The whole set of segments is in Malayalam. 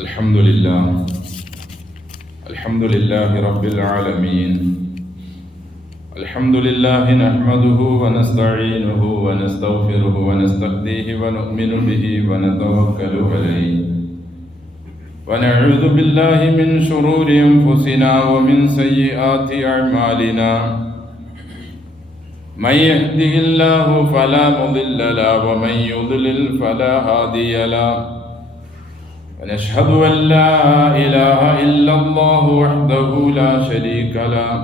الحمد لله رب العالمين. الحمد لله نحمده ونستعينه ونستغفره ونستهديه ونؤمن به ونتوكل عليه ونعوذ بالله من شرور أنفسنا ومن سيئات أعمالنا. من يهده الله فلا مضل له ومن يضلل فلا هادي له. ونشهد أن لا إله إلا الله وحده لا شريك له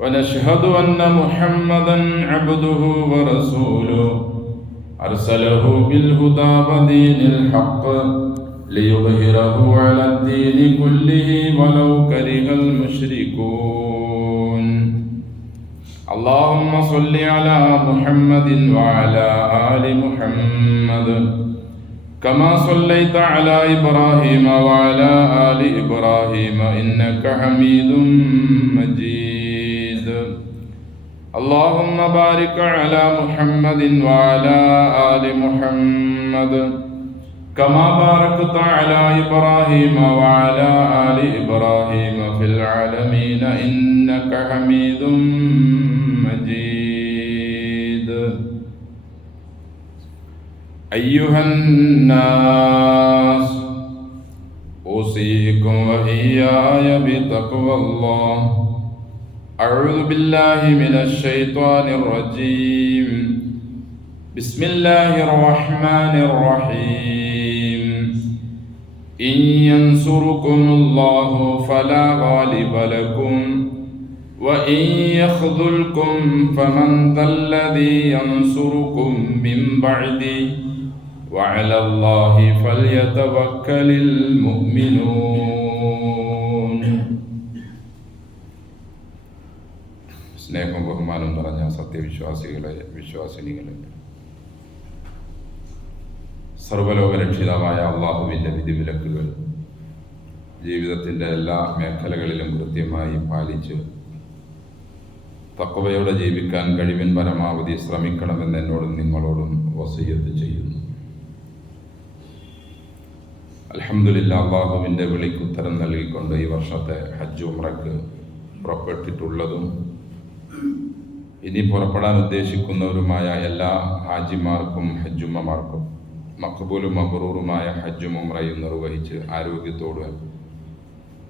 ونشهد أن محمدا عبده ورسوله أرسله بالهدى ودين الحق ليظهره على الدين كله ولو كره المشركون. اللهم صل على محمد وعلى آل محمد كما صليت على إبراهيم وعلى آل إبراهيم إنك حميد مجيد. اللهم بارك على محمد وعلى آل محمد كما باركت على إبراهيم وعلى آل إبراهيم في العالمين إنك حميد مجيد. أيها الناس أوصيكم وإياي بتقوى الله. أعوذ بالله من الشيطان الرجيم. بسم الله الرحمن الرحيم. إن ينصركم الله فلا غالب لكم وإن يخذلكم فمن ذا الذي ينصركم من بعده وعلى الله فليتوكل المؤمنون. സ്നേഹം ബഹുമാനം നിറഞ്ഞ സത്യവിശ്വാസികളെ, വിശ്വാസിനികളെ, സർവ്വലോക രക്ഷിതാവായ അള്ളാഹുവിൻ്റെ വിധിവിലക്കുകൾ ജീവിതത്തിൻ്റെ എല്ലാ മേഖലകളിലും കൃത്യമായി പാലിച്ച് തഖ്വയോടെ ജീവിക്കാൻ കഴിവിൻ പരമാവധി ശ്രമിക്കണമെന്ന് എന്നോടും നിങ്ങളോടും വസിയ്യത്ത് ചെയ്യുന്നു. അൽഹംദുലില്ലാഹ്, അള്ളാഹുവിൻ്റെ വിളിക്കുത്തരം നൽകിക്കൊണ്ട് ഈ വർഷത്തെ ഹജ്ജ് ഉംറയ്ക്ക് പുറപ്പെട്ടിട്ടുള്ളതും ഇനി പുറപ്പെടാൻ ഉദ്ദേശിക്കുന്നവരുമായ എല്ലാ ഹാജിമാർക്കും ഹജ്ജുമ്മമാർക്കും മഖ്ബൂലും മബ്റൂറുമായ ഹജ്ജും ഉംറയും നിർവഹിച്ച് ആരോഗ്യത്തോടെ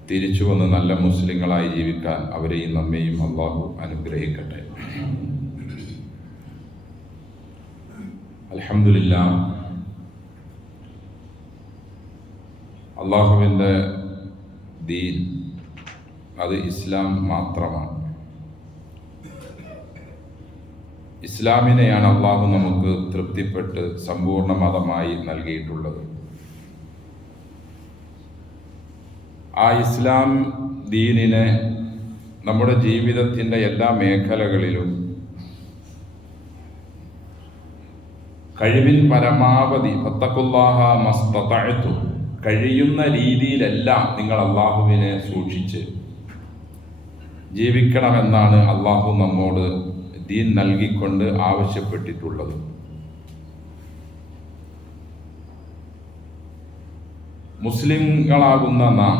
തിരിച്ചു വന്ന് നല്ല മുസ്ലിങ്ങളായി ജീവിക്കാൻ അവരെയും നമ്മെയും അള്ളാഹു അനുഗ്രഹിക്കട്ടെ. അൽഹംദുലില്ലാഹ്, അള്ളാഹുവിൻ്റെ ദീൻ അത് ഇസ്ലാം മാത്രമാണ്. ഇസ്ലാമിനെയാണ് അള്ളാഹു നമുക്ക് തൃപ്തിപ്പെട്ട് സമ്പൂർണ്ണ മതമായി നൽകിയിട്ടുള്ളത്. ആ ഇസ്ലാം ദീനിനെ നമ്മുടെ ജീവിതത്തിൻ്റെ എല്ലാ മേഖലകളിലും കഴിവിൻ പരമാവധി ഫത്തഖുല്ലാഹ മസ്തതഅതു, കഴിയുന്ന രീതിയിലെല്ലാം നിങ്ങൾ അള്ളാഹുവിനെ സൂക്ഷിച്ച് ജീവിക്കണമെന്നാണ് അള്ളാഹു നമ്മോട് ദീൻ നൽകിക്കൊണ്ട് ആവശ്യപ്പെട്ടിട്ടുള്ളത്. മുസ്ലിങ്ങളാകുന്ന നാം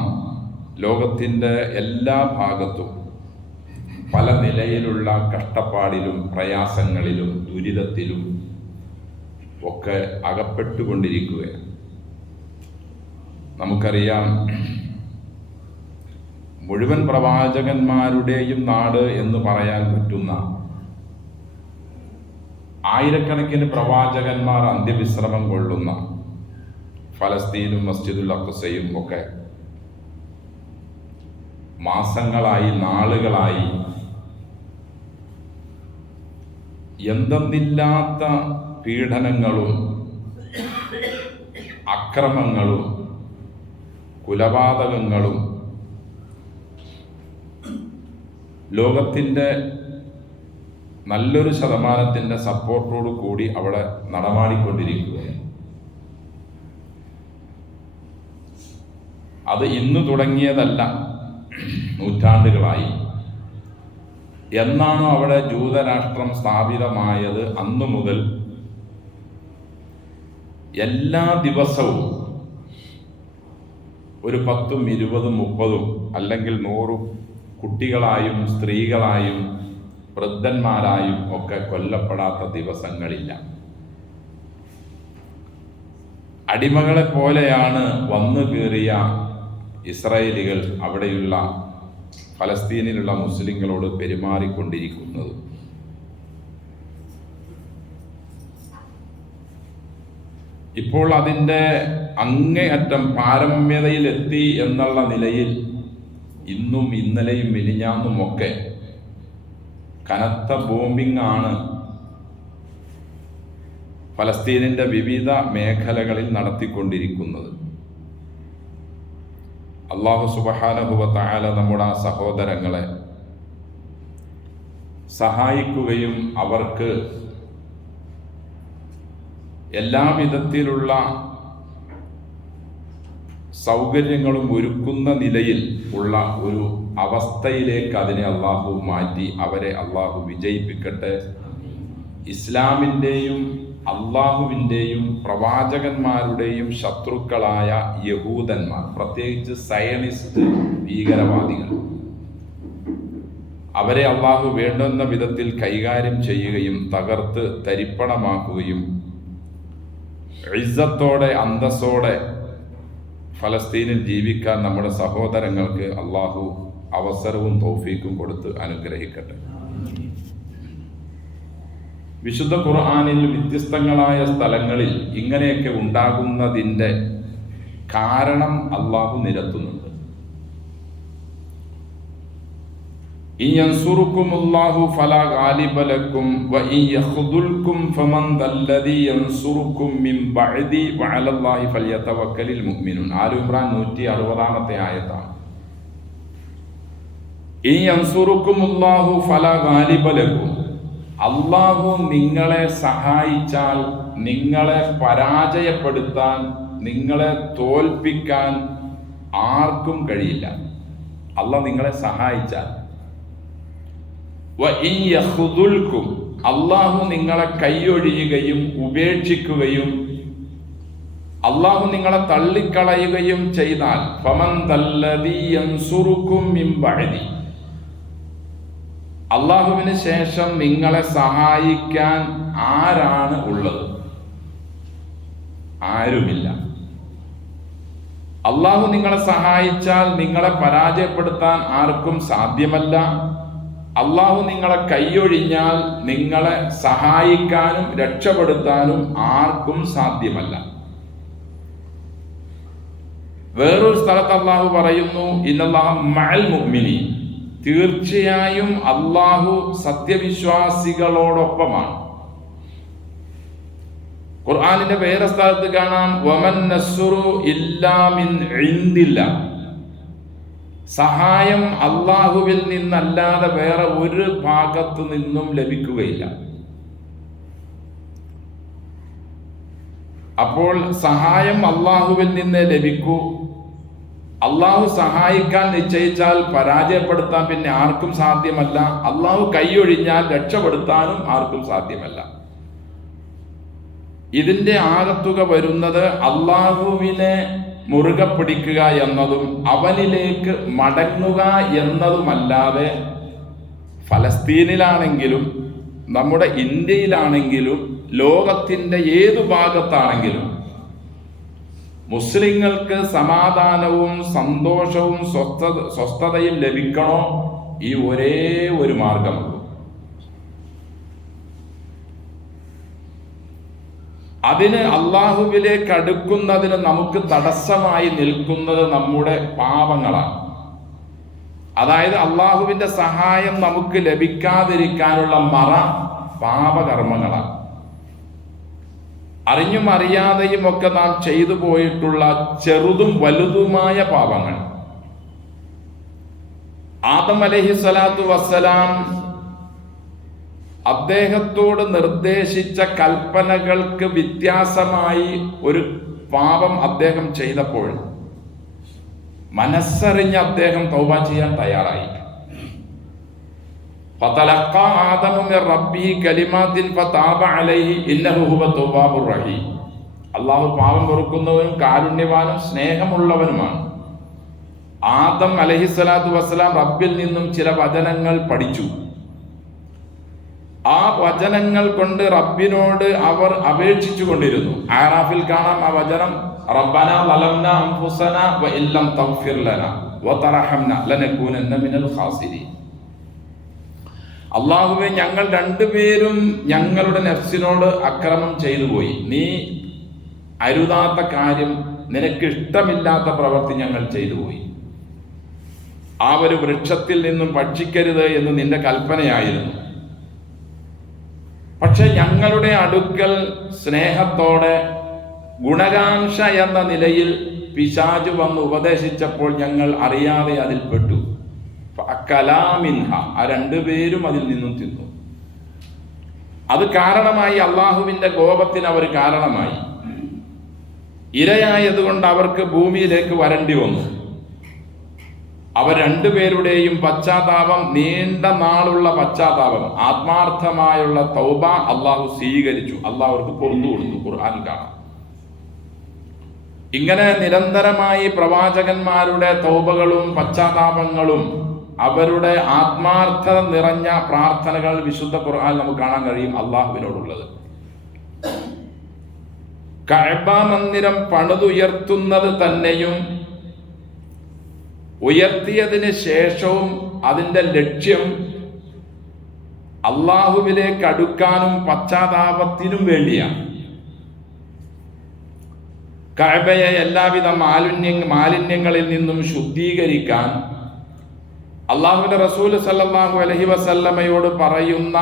ലോകത്തിൻ്റെ എല്ലാ ഭാഗത്തും പല നിലയിലുള്ള കഷ്ടപ്പാടിലും പ്രയാസങ്ങളിലും ദുരിതത്തിലും ഒക്കെ അകപ്പെട്ടുകൊണ്ടിരിക്കുകയാണ്. നമുക്കറിയാം, മുഴുവൻ പ്രവാചകന്മാരുടെയും നാട് എന്ന് പറയാൻ പറ്റുന്ന ആയിരക്കണക്കിന് പ്രവാചകന്മാർ അന്ത്യവിശ്രമം കൊള്ളുന്ന ഫലസ്തീനും മസ്ജിദുൽ അഖ്സയും ഒക്കെ മാസങ്ങളായി, നാളുകളായി എന്തെന്നില്ലാത്ത പീഡനങ്ങളും അക്രമങ്ങളും കൊലപാതകങ്ങളും ലോകത്തിൻ്റെ നല്ലൊരു ശതമാനത്തിൻ്റെ സപ്പോർട്ടോടു കൂടി അവിടെ നടമാടിക്കൊണ്ടിരിക്കുകയാണ്. അത് ഇന്ന് തുടങ്ങിയതല്ല, നൂറ്റാണ്ടുകളായി. എന്നാണോ അവിടെ ജൂതരാഷ്ട്രം സ്ഥാപിതമായത് അന്നു മുതൽ എല്ലാ ദിവസവും ഒരു 10, 20, 30 അല്ലെങ്കിൽ 100 കുട്ടികളായും സ്ത്രീകളായും വൃദ്ധന്മാരായും ഒക്കെ കൊല്ലപ്പെടാത്ത ദിവസങ്ങളില്ല. അടിമകളെ പോലെയാണ് വന്നു കയറിയ ഇസ്രായേലികൾ അവിടെയുള്ള ഫലസ്തീനിലുള്ള മുസ്ലിങ്ങളോട് പെരുമാറിക്കൊണ്ടിരിക്കുന്നത്. ഇപ്പോൾ അതിൻ്റെ അങ്ങേയറ്റം പാരമ്യതയിലെത്തി എന്നുള്ള നിലയിൽ ഇന്നും ഇന്നലെയും മിനിഞ്ഞാന്നുമൊക്കെ കനത്ത ബോംബിംഗ് ആണ് ഫലസ്തീനിൻ്റെ വിവിധ മേഖലകളിൽ നടത്തിക്കൊണ്ടിരിക്കുന്നത്. അല്ലാഹു സുബ്ഹാനഹു വ തആല നമ്മുടെ ആ സഹോദരങ്ങളെ സഹായിക്കുകയും അവർക്ക് എല്ലാവിധത്തിലുള്ള സൗകര്യങ്ങളും ഒരുക്കുന്ന നിലയിൽ ഉള്ള ഒരു അവസ്ഥയിലേക്ക് അതിനെ അള്ളാഹു മാറ്റി അവരെ അള്ളാഹു വിജയിപ്പിക്കട്ടെ. ഇസ്ലാമിൻ്റെയും അള്ളാഹുവിൻ്റെയും പ്രവാചകന്മാരുടെയും ശത്രുക്കളായ യഹൂദന്മാർ, പ്രത്യേകിച്ച് സയനിസ്റ്റ് ഭീകരവാദികൾ, അവരെ അള്ളാഹു വേണ്ടുന്ന വിധത്തിൽ കൈകാര്യം ചെയ്യുകയും തകർത്ത് തരിപ്പണമാക്കുകയും ഇസ്സത്തോടെ അന്തസ്സോടെ ഫലസ്തീനിൽ ജീവിക്കാൻ നമ്മുടെ സഹോദരങ്ങൾക്ക് അള്ളാഹു അവസരവും തൗഫീക്കും കൊടുത്ത് അനുഗ്രഹിക്കട്ടെ. വിശുദ്ധ ഖുർആനിൽ വ്യത്യസ്തങ്ങളായ സ്ഥലങ്ങളിൽ ഇങ്ങനെയൊക്കെ ഉണ്ടാകുന്നതിൻ്റെ കാരണം അള്ളാഹു നിരത്തുന്നുണ്ട്. ഇൻ യൻസുറുകുമുല്ലാഹു ഫലാ ഗാലിബ ലക്കും വഇൻ യഖ്ദുൽകും ഫമൻ ദല്ലദി യൻസുറുകും മിൻ ബഅദി വഅലല്ലാഹി ഫൽയതവക്കലിൽ മുഅ്മിനൂൻ. ആൽ ഇംറാൻ 160-ാമത്തെ ആയത്താണ്. ഇൻ യൻസുറുകുമുല്ലാഹു ഫലാ ഗാലിബ ലക്കും, അള്ളാഹു നിങ്ങളെ സഹായിച്ചാൽ നിങ്ങളെ പരാജയപ്പെടുത്താൻ, നിങ്ങളെ തോൽപ്പിക്കാൻ ആർക്കും കഴിയില്ല. അള്ളാഹ് നിങ്ങളെ സഹായിച്ചാൽ. വഇൻ യഖ്ദുൽകും, അള്ളാഹു നിങ്ങളെ കൈയൊഴിയുകയും ഉപേക്ഷിക്കുകയും അള്ളാഹു നിങ്ങളെ തള്ളിക്കളയുകയും ചെയ്താൽ ഫമൻ ദല്ലദി യൻസുറുകും മിൻ ബഅദി, അള്ളാഹുവിന് ശേഷം നിങ്ങളെ സഹായിക്കാൻ ആരാണ് ഉള്ളത്? ആരുമില്ല. അള്ളാഹു നിങ്ങളെ സഹായിച്ചാൽ നിങ്ങളെ പരാജയപ്പെടുത്താൻ ആർക്കും സാധ്യമല്ല. അള്ളാഹു നിങ്ങളെ കൈയൊഴിഞ്ഞാൽ നിങ്ങളെ സഹായിക്കാനും രക്ഷപ്പെടുത്താനും ആർക്കും സാധ്യമല്ല. വേറൊരു സ്ഥലത്ത് അള്ളാഹു പറയുന്നു, ഇന്നല്ലാഹ മഅൽ മുഅ്മിനീൻ, തീർച്ചയായും അള്ളാഹു സത്യവിശ്വാസികളോടൊപ്പമാണ്. ഖുർആനിന്റെ വേറെ സ്ഥലത്ത് കാണാം, വമൻ നസ്റു ഇല്ലാ മിൻ ഇൻദില്ലാ, സഹായം അള്ളാഹുവിൽ നിന്നല്ലാതെ വേറെ ഒരു ഭാഗത്തു നിന്നും ലഭിക്കുകയില്ല. അപ്പോൾ സഹായം അള്ളാഹുവിൽ നിന്നേ ലഭിക്കൂ. അള്ളാഹു സഹായിക്കാൻ നിശ്ചയിച്ചാൽ പരാജയപ്പെടുത്താൻ പിന്നെ ആർക്കും സാധ്യമല്ല. അള്ളാഹു കൈയൊഴിഞ്ഞാൽ രക്ഷപ്പെടുത്താനും ആർക്കും സാധ്യമല്ല. ഇതിന്റെ ആകത്തുക വരുന്നത് അള്ളാഹുവിനെ മുറുകെ പിടിക്കുക എന്നതും അവനിലേക്ക് മടങ്ങുക എന്നതുമല്ലാതെ ഫലസ്തീനിലാണെങ്കിലും നമ്മുടെ ഇന്ത്യയിലാണെങ്കിലും ലോകത്തിന്റെ ഏതു ഭാഗത്താണെങ്കിലും മുസ്ലിങ്ങൾക്ക് സമാധാനവും സന്തോഷവും സ്വസ്ഥതയും ലഭിക്കണോ, ഈ ഒരേ ഒരു മാർഗമുള്ളൂ. അതിന് അള്ളാഹുവിലേക്ക് അടുക്കുന്നതിന് നമുക്ക് തടസ്സമായി നിൽക്കുന്നത് നമ്മുടെ പാപങ്ങളാണ്. അതായത് അള്ളാഹുവിന്റെ സഹായം നമുക്ക് ലഭിക്കാതിരിക്കാനുള്ള മറ പാപകർമ്മങ്ങളാണ്. അറിഞ്ഞും അറിയാതെയും ഒക്കെ നാം ചെയ്തു പോയിട്ടുള്ള ചെറുതും വലുതുമായ പാപങ്ങൾ. ആദം അലൈഹിസ്സലാത്തു വസ്സലാം അദ്ദേഹത്തോട് നിർദ്ദേശിച്ച കൽപ്പനകൾക്ക് വ്യത്യാസമായി ഒരു പാപം അദ്ദേഹം ചെയ്തപ്പോൾ മനസ്സറിഞ്ഞ് അദ്ദേഹം തൗബ ചെയ്യാൻ തയ്യാറായി. ഫതലഖാ ആദമു മിർ റബ്ബിഹി കലിമാത്തിൻ ഫതാബ അലൈഹി ഇന്നഹു ഹുവ തവ്വാബുർ റഹീം. അല്ലാഹു പാപം പൊറുക്കുന്നവനും കാരുണ്യവാനും സ്നേഹമുള്ളവനുമാണ്. ആദം അലൈഹിസ്സലാത്തു വസ്സലാം റബ്ബിൽ നിന്നും ചില വചനങ്ങൾ പഠിച്ചു. ആ വചനങ്ങൾ കൊണ്ട് റബ്ബിനോട് അവർ അപേക്ഷിച്ചു കൊണ്ടിരുന്നു. ആറാഫിൽ കാണാം ആ വചനം, റബ്ബനാ ളലംനാ അൻഫുസനാ വഇല്ലം തഗ്ഫിർ ലനാ വതർഹംനാ ലനകൂനന്ന മിനൽ ഖാസിരീൻ. അല്ലാഹുവേ, ഞങ്ങൾ രണ്ടുപേരും ഞങ്ങളുടെ നഫ്സിനോട് അക്രമം ചെയ്തു പോയി. നീ അരുതാത്ത കാര്യം, നിനക്ക് ഇഷ്ടമില്ലാത്ത പ്രവൃത്തി ഞങ്ങൾ ചെയ്തു പോയി. ആ ഒരു വൃക്ഷത്തിൽ നിന്നും ഭക്ഷിക്കരുത് എന്ന് നിന്റെ കൽപ്പനയായിരുന്നു. പക്ഷെ ഞങ്ങളുടെ അടുക്കൽ സ്നേഹത്തോടെ ഗുണകാംക്ഷ എന്ന നിലയിൽ പിശാചു വന്ന് ഉപദേശിച്ചപ്പോൾ ഞങ്ങൾ അറിയാതെ അതിൽ പെട്ടു. കലാമിൻഹ, ആ രണ്ടുപേരും അതിൽ നിന്നും തിന്നു. അത് കാരണമായി അള്ളാഹുവിന്റെ കോപത്തിന് അവർ കാരണമായി. ഇരയായതുകൊണ്ട് അവർക്ക് ഭൂമിയിലേക്ക് വരേണ്ടി വന്നു. അവർ രണ്ടുപേരുടെയും പശ്ചാത്താപം, നീണ്ട നാളുള്ള പശ്ചാത്താപം, ആത്മാർത്ഥമായുള്ള തൗബ അള്ളാഹു സ്വീകരിച്ചു. അള്ളാഹു അവർക്ക് പുറത്തു കൊടുത്തു. ഖുർആൻ കാണാം. ഇങ്ങനെ നിരന്തരമായി പ്രവാചകന്മാരുടെ തൗബകളും പശ്ചാത്താപങ്ങളും അവരുടെ ആത്മാർത്ഥത നിറഞ്ഞ പ്രാർത്ഥനകൾ വിശുദ്ധ ഖുർആൻ നമുക്ക് കാണാൻ കഴിയും അള്ളാഹുവിനോടുള്ളത്. കഅബ മന്ദിരം പണിതുയർത്തുന്നത് തന്നെയും ഉയർത്തിയതിന് ശേഷവും അതിൻ്റെ ലക്ഷ്യം അള്ളാഹുവിലേക്ക് അടുക്കാനും പശ്ചാത്താപത്തിനും വേണ്ടിയാണ്. കഅബയെ എല്ലാവിധ മാലിന്യങ്ങളിൽ നിന്നും ശുദ്ധീകരിക്കാൻ അള്ളാഹുവിന്റെ റസൂൽ സല്ലല്ലാഹു അലൈഹി വസല്ലമയോട് പറയുന്ന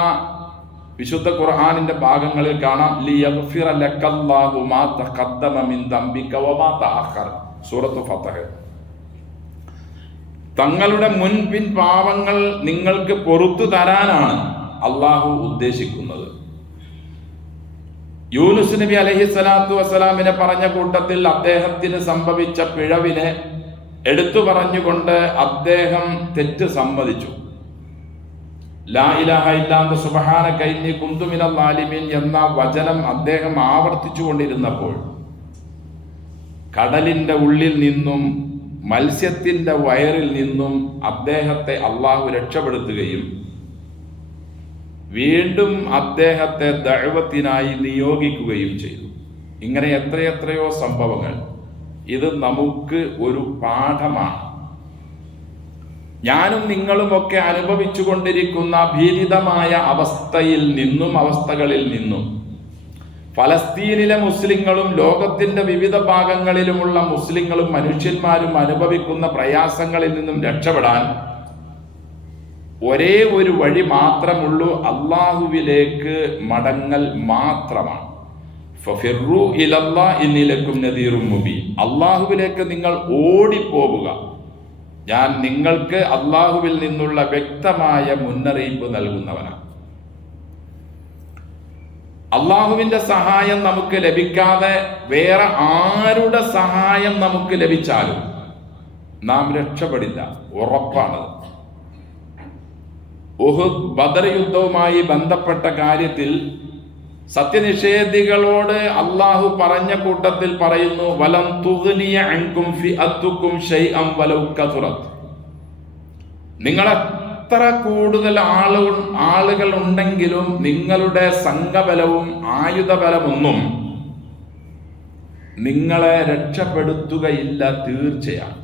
വിശുദ്ധ ഖുർആനിന്റെ ഭാഗങ്ങളിൽ കാണാം, ലിയഗ്ഫിറ ലക്കല്ലാഹു മാ തഖദ്ദമ മിൻ ദംബിക വമാ തഅഖർ. സൂറത്തു ഫത്ഹ്. തങ്ങളുടെ മുൻപിൻ പാവങ്ങൾ നിങ്ങൾക്ക് പൊറുത്തു തരാനാണ് അള്ളാഹു ഉദ്ദേശിക്കുന്നത്. യൂനുസ് നബി അലൈഹിസ്സലാത്തു വസ്സലാമിനെ പറഞ്ഞ കൂട്ടത്തിൽ അദ്ദേഹത്തിന് സംഭവിച്ച പിഴവിനെ എടുത്തു പറഞ്ഞുകൊണ്ട് അദ്ദേഹം തെറ്റ് സമ്മതിച്ചു. ലാ ഇലാഹ ഇല്ലാ അൻത സുബ്ഹാനക ഇന്നി കുന്തു മിനൽ ളാലിമീൻ എന്ന വചനം അദ്ദേഹം ആവർത്തിച്ചു കൊണ്ടിരുന്നപ്പോൾ കടലിന്റെ ഉള്ളിൽ നിന്നും മത്സ്യത്തിന്റെ വയറിൽ നിന്നും അദ്ദേഹത്തെ അള്ളാഹു രക്ഷപ്പെടുത്തുകയും വീണ്ടും അദ്ദേഹത്തെ ദഅവത്തിനായി നിയോഗിക്കുകയും ചെയ്തു. ഇങ്ങനെ എത്രയെത്രയോ സംഭവങ്ങൾ. ഇത് നമുക്ക് ഒരു പാഠമാണ്. ഞാനും നിങ്ങളുമൊക്കെ അനുഭവിച്ചു കൊണ്ടിരിക്കുന്ന ഭീതിതമായ അവസ്ഥകളിൽ നിന്നും ഫലസ്തീനിലെ മുസ്ലിങ്ങളും ലോകത്തിന്റെ വിവിധ ഭാഗങ്ങളിലുമുള്ള മുസ്ലിങ്ങളും മനുഷ്യന്മാരും അനുഭവിക്കുന്ന പ്രയാസങ്ങളിൽ നിന്നും രക്ഷപ്പെടാൻ ഒരേ ഒരു വഴി മാത്രമുള്ളൂ, അള്ളാഹുവിലേക്ക് മടങ്ങൽ മാത്രമാണ്. ഫഫിറു ഇലല്ലാഹി ഇന്നി ലക്കും നദീറും മുബീൻ. അള്ളാഹുവിലേക്ക് നിങ്ങൾ ഓടിപ്പോവുക, ഞാൻ നിങ്ങൾക്ക് അള്ളാഹുവിൽ നിന്നുള്ള വ്യക്തമായ മുന്നറിയിപ്പ് നൽകുന്നവനാണ്. അള്ളാഹുവിന്റെ സഹായം നമുക്ക് ലഭിക്കാതെ വേറെ ആരുടെ സഹായം നമുക്ക് ലഭിച്ചാലും നാം രക്ഷപ്പെടില്ല, ഉറപ്പാണ്. ഉഹുദ്, ബദർ യുദ്ധവുമായി ബന്ധപ്പെട്ട കാര്യത്തിൽ സത്യനിഷേധികളോട് അള്ളാഹു പറഞ്ഞ കൂട്ടത്തിൽ പറയുന്നു, വലം തുഗ്നിയ അൻകും ഫിഅത്തുകും ശൈഅൻ വലൗ കസുറത്. നിങ്ങൾ എത്ര കൂടുതൽ ആളുകൾ ഉണ്ടെങ്കിലും നിങ്ങളുടെ സംഘബലവും ആയുധബലമൊന്നും നിങ്ങളെ രക്ഷപ്പെടുത്തുകയില്ല, തീർച്ചയാണ്.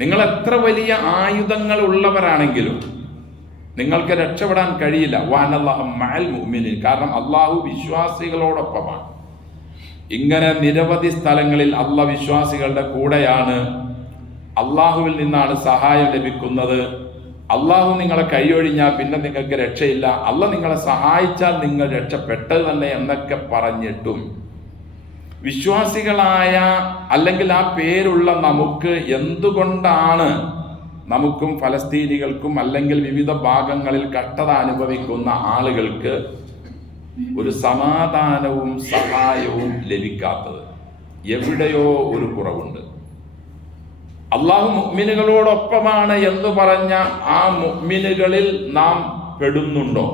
നിങ്ങൾ എത്ര വലിയ ആയുധങ്ങൾ ഉള്ളവരാണെങ്കിലും നിങ്ങൾക്ക് രക്ഷപ്പെടാൻ കഴിയില്ല. വഅനല്ലാഹു മഅൽ മുഅ്മിനീൻ. കാരണം അള്ളാഹു വിശ്വാസികളോടൊപ്പമാണ്. ഇങ്ങനെ നിരവധി സ്ഥലങ്ങളിൽ അള്ളാഹു വിശ്വാസികളുടെ കൂടെയാണ്. അള്ളാഹുവിൽ നിന്നാണ് സഹായം ലഭിക്കുന്നത്. അള്ളാഹു നിങ്ങളെ കൈയൊഴിഞ്ഞാൽ പിന്നെ നിങ്ങൾക്ക് രക്ഷയില്ല. അള്ളാഹ് നിങ്ങളെ സഹായിച്ചാൽ നിങ്ങൾ രക്ഷപ്പെട്ടത് തന്നെ എന്നൊക്കെ പറഞ്ഞിട്ടും വിശ്വാസികളായ അല്ലെങ്കിൽ ആ പേരുള്ള നമുക്ക് എന്തുകൊണ്ടാണ് നമുക്കും ഫലസ്തീനികൾക്കും അല്ലെങ്കിൽ വിവിധ ഭാഗങ്ങളിൽ കഷ്ടത അനുഭവിക്കുന്ന ആളുകൾക്ക് ഒരു സമാധാനവും സഹായവും ലഭിക്കാത്തത്? എവിടെയോ ഒരു കുറവുണ്ട്. അള്ളാഹു മുഅ്മിനുകളോടൊപ്പമാണ് എന്ന് പറഞ്ഞ ആ മുഅ്മിനുകളിൽ നാം പെടുന്നുണ്ടോ?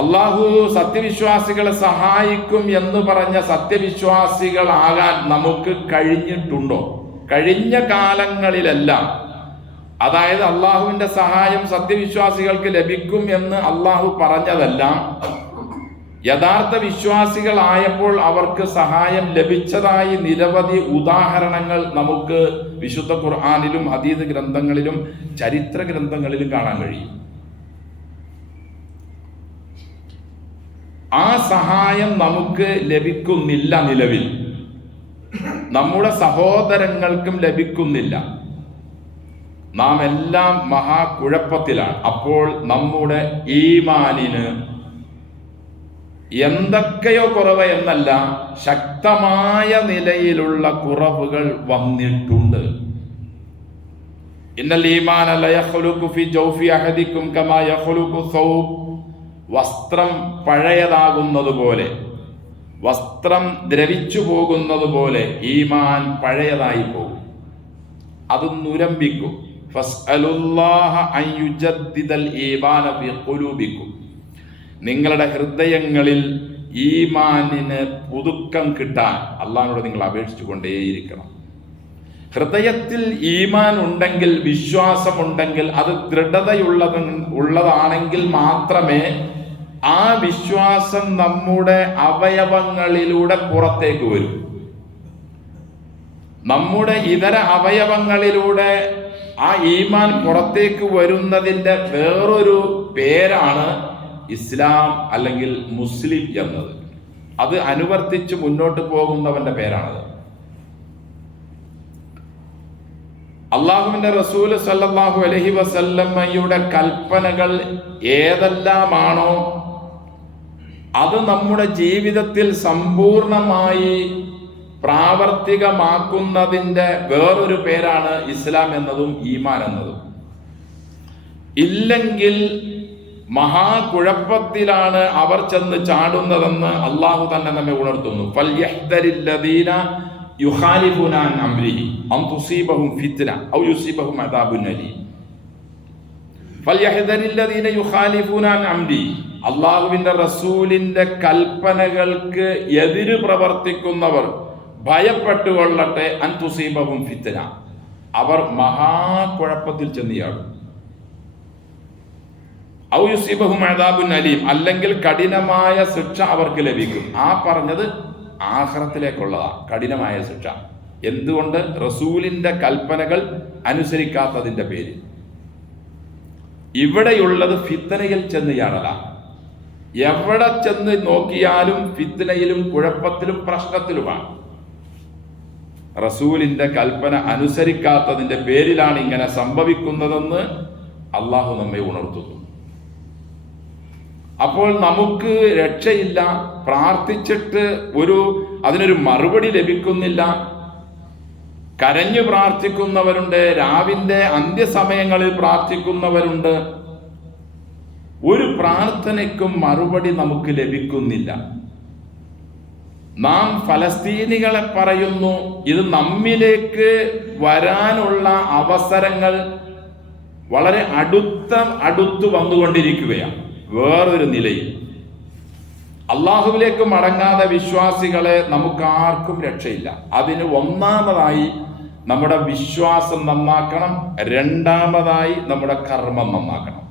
അള്ളാഹു സത്യവിശ്വാസികളെ സഹായിക്കും എന്ന് പറഞ്ഞ സത്യവിശ്വാസികളാകാൻ നമുക്ക് കഴിഞ്ഞിട്ടുണ്ടോ? കഴിഞ്ഞ കാലങ്ങളിലെല്ലാം, അതായത് അള്ളാഹുവിന്റെ സഹായം സത്യവിശ്വാസികൾക്ക് ലഭിക്കും എന്ന് അള്ളാഹു പറഞ്ഞതെല്ലാം യഥാർത്ഥ വിശ്വാസികളായപ്പോൾ അവർക്ക് സഹായം ലഭിച്ചതായി നിരവധി ഉദാഹരണങ്ങൾ നമുക്ക് വിശുദ്ധ ഖുർആനിലും ഹദീസ് ഗ്രന്ഥങ്ങളിലും ചരിത്ര ഗ്രന്ഥങ്ങളിലും കാണാൻ കഴിയും. ആ സഹായം നമുക്ക് ലഭിക്കുന്നില്ല. നിലവിൽ നമ്മുടെ സഹോദരങ്ങൾക്കും ലഭിക്കുന്നില്ല. നാം എല്ലാം മഹാകുഴപ്പത്തിലാണ്. അപ്പോൾ നമ്മുടെ ഈമാനിന് എന്തൊക്കെയോ കുറവ് എന്നല്ല, ശക്തമായ നിലയിലുള്ള കുറവുകൾ വന്നിട്ടുണ്ട്. ഇന്നൽ ഈമാന ലയഖ്ലുഖു ഫി ജൗഫി അഹദിക്കും കമാ യഖ്ലുഖു സൗബ്. വസ്ത്രം പഴയതാകുന്നത് പോലെ, വസ്ത്രം ദ്രവിച്ചു പോകുന്നത് പോലെ ഈമാൻ പഴയതായി പോകും, അത് നുരമ്പിക്കും. ഫസ്അലുല്ലാഹ അൻ യുജദ്ദിദൽ ഈമാന ഫി ഖുലൂബിക്കും. നിങ്ങളുടെ ഹൃദയങ്ങളിൽ ഈമാനിന് പുതുക്കം കിട്ടാൻ അള്ളാഹിനോട് നിങ്ങൾ അപേക്ഷിച്ചു കൊണ്ടേയിരിക്കണം. ഹൃദയത്തിൽ ഈമാൻ ഉണ്ടെങ്കിൽ, വിശ്വാസമുണ്ടെങ്കിൽ, അത് ഉള്ളതാണെങ്കിൽ മാത്രമേ ആ വിശ്വാസം നമ്മുടെ അവയവങ്ങളിലൂടെ പുറത്തേക്ക് വരൂ. നമ്മുടെ ഇതര അവയവങ്ങളിലൂടെ ആ ഈമാൻ പുറത്തേക്ക് വരുന്നതിൻ്റെ വേറൊരു പേരാണ് ഇസ്ലാം അല്ലെങ്കിൽ മുസ്ലിം എന്നത്. അത് അനുവർത്തിച്ച് മുന്നോട്ട് പോകുന്നവന്റെ പേരാണത്. അള്ളാഹുവിന്റെ റസൂല് സല്ലല്ലാഹു അലൈഹി വസല്ലമയുടെ കൽപ്പനകൾ ഏതെല്ലാമാണോ അത് നമ്മുടെ ജീവിതത്തിൽ സമ്പൂർണമായി പ്രാവർത്തികമാക്കുന്നതിൻ്റെ വേറൊരു പേരാണ് ഇസ്ലാം എന്നതും ഈമാൻ എന്നതും. ഇല്ലെങ്കിൽ മഹാകുഴപ്പത്തിലാണ് അവർ ചെന്ന് ചാടുന്നതെന്ന് അള്ളാഹു തന്നെ നമ്മെ ഉണർത്തുന്നു. ഫൽയഹ്ദരില്ലദീന യുഖാലിഫൂന അൻ അംരിഹി അൻ തുസീബഹും ഫിത്ന ഔ യുസീബഹും അദാബുൻ അലീം. ഫൽയഹ്ദരില്ലദീന യുഖാലിഫൂന അൻ അംരിഹി. അള്ളാഹുവിന്റെ റസൂലിന്റെ കൽപ്പനകൾക്ക് എതിര് പ്രവർത്തിക്കുന്നവർ ഭയപ്പെട്ടുകൊള്ളട്ടെ. അൻ തുസീബഹും ഫിത്ന, അവർ മഹാകുഴപ്പത്തിൽ ചെന്നിയാടും. ഔ യുസീബഹും അദാബുൻ അലീം, അല്ലെങ്കിൽ കഠിനമായ ശിക്ഷ അവർക്ക് ലഭിക്കും. ആ പറഞ്ഞത് ആഖിറത്തിലേക്കുള്ളതാ, കഠിനമായ ശിക്ഷ. എന്തുകൊണ്ട്? റസൂലിന്റെ കൽപ്പനകൾ അനുസരിക്കാത്തതിന്റെ പേരിൽ. ഇവിടെയുള്ളത് ഫിത്നയിൽ ചെന്ന് ചാടല. എവിടെ ചെന്ന് നോക്കിയാലും ഫിത്നയിലും കുഴപ്പത്തിലും പ്രശ്നത്തിലുമാണ്. റസൂലിന്റെ കൽപ്പന അനുസരിക്കാത്തതിന്റെ പേരിലാണ് ഇങ്ങനെ സംഭവിക്കുന്നതെന്ന് അള്ളാഹു നമ്മെ ഉണർത്തുന്നു. അപ്പോൾ നമുക്ക് രക്ഷയില്ല. പ്രാർത്ഥിച്ചിട്ട് അതിനൊരു മറുപടി ലഭിക്കുന്നില്ല. കരഞ്ഞു പ്രാർത്ഥിക്കുന്നവരുണ്ട്, രാവിന്റെ അന്ത്യസമയങ്ങളിൽ പ്രാർത്ഥിക്കുന്നവരുണ്ട്. ഒരു പ്രാർത്ഥനയ്ക്കും മറുപടി നമുക്ക് ലഭിക്കുന്നില്ല. നാം ഫലസ്തീനികളെ പറയുന്നു, ഇത് നമ്മിലേക്ക് വരാനുള്ള അവസരങ്ങൾ വളരെ അടുത്ത് വന്നുകൊണ്ടിരിക്കുകയാണ്. വേറൊരു നിലയിൽ അള്ളാഹുവിലേക്ക് മടങ്ങാതെ വിശ്വാസികളെ നമുക്കാർക്കും രക്ഷയില്ല. അതിന് ഒന്നാമതായി നമ്മുടെ വിശ്വാസം നന്നാക്കണം, രണ്ടാമതായി നമ്മുടെ കർമ്മം നന്നാക്കണം.